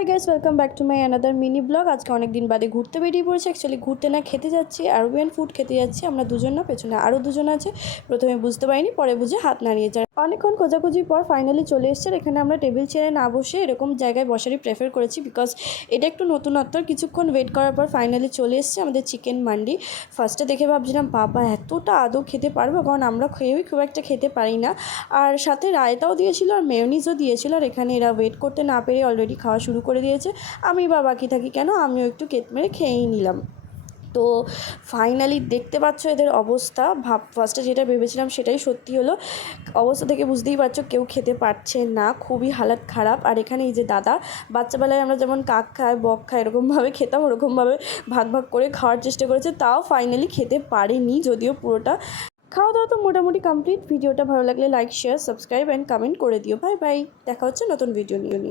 Hi guys, welcome back to my another mini blog. আজকে অনেক দিন বাদে ঘুরতে বেরিয়ে পড়েছি। অ্যাকচুয়ালি ঘুরতে না, খেতে যাচ্ছি, আরবিয়ান ফুড খেতে যাচ্ছি। আমরা দুজন না, পেছনে আরও দুজন আছে। প্রথমে বুঝতে পারিনি, পরে বুঝে হাত নাড়িয়ে যায়। অনেকক্ষণ খোঁজাখুঁজির পর ফাইনালি চলে এসছে। এখানে আমরা টেবিল চেয়ারে না বসে এরকম জায়গায় বসারই প্রেফার করেছি, বিকজ এটা একটু নতুনত্ব। কিছুক্ষণ ওয়েট করার পর ফাইনালি চলে এসছে আমাদের চিকেন মান্ডি। ফার্স্টে দেখে ভাবছিলাম বাবা এতটা আদৌ খেতে পারবো, কারণ আমরা খেয়েই খুব একটা খেতে পারি না। আর সাথে রায়তাও দিয়েছিল আর মেয়োনিজও দিয়েছিল। আর এখানে এরা ওয়েট করতে না পেরে অলরেডি খাওয়া শুরু করে দিয়েছে। আমি বা বাকি থাকি কেন, আমিও একটু কেট মেরে খেয়েই নিলাম। তো ফাইনালি দেখতে পাচ্ছ এদের অবস্থা। ফার্স্টে যেটা ভেবেছিলাম সেটাই সত্যি হলো। অবস্থা থেকে বুঝতেই পারছো কেউ খেতে পারছে না, খুবই হালাত খারাপ। আর এখানে এই যে দাদা, বাচ্চাবেলায় আমরা যেমন কাক খাই বক খাই এরকমভাবে খেতাম, ওরকমভাবে ভাগ ভাগ করে খাওয়ার চেষ্টা করেছে, তাও ফাইনালি খেতে পারেনি, যদিও পুরোটা। খাওয়া দাওয়া তো মোটামুটি কমপ্লিট। ভিডিওটা ভালো লাগলে like, share, subscribe and comment করে দিও। বাই বাই, দেখা হচ্ছে নতুন ভিডিও নিয়ে।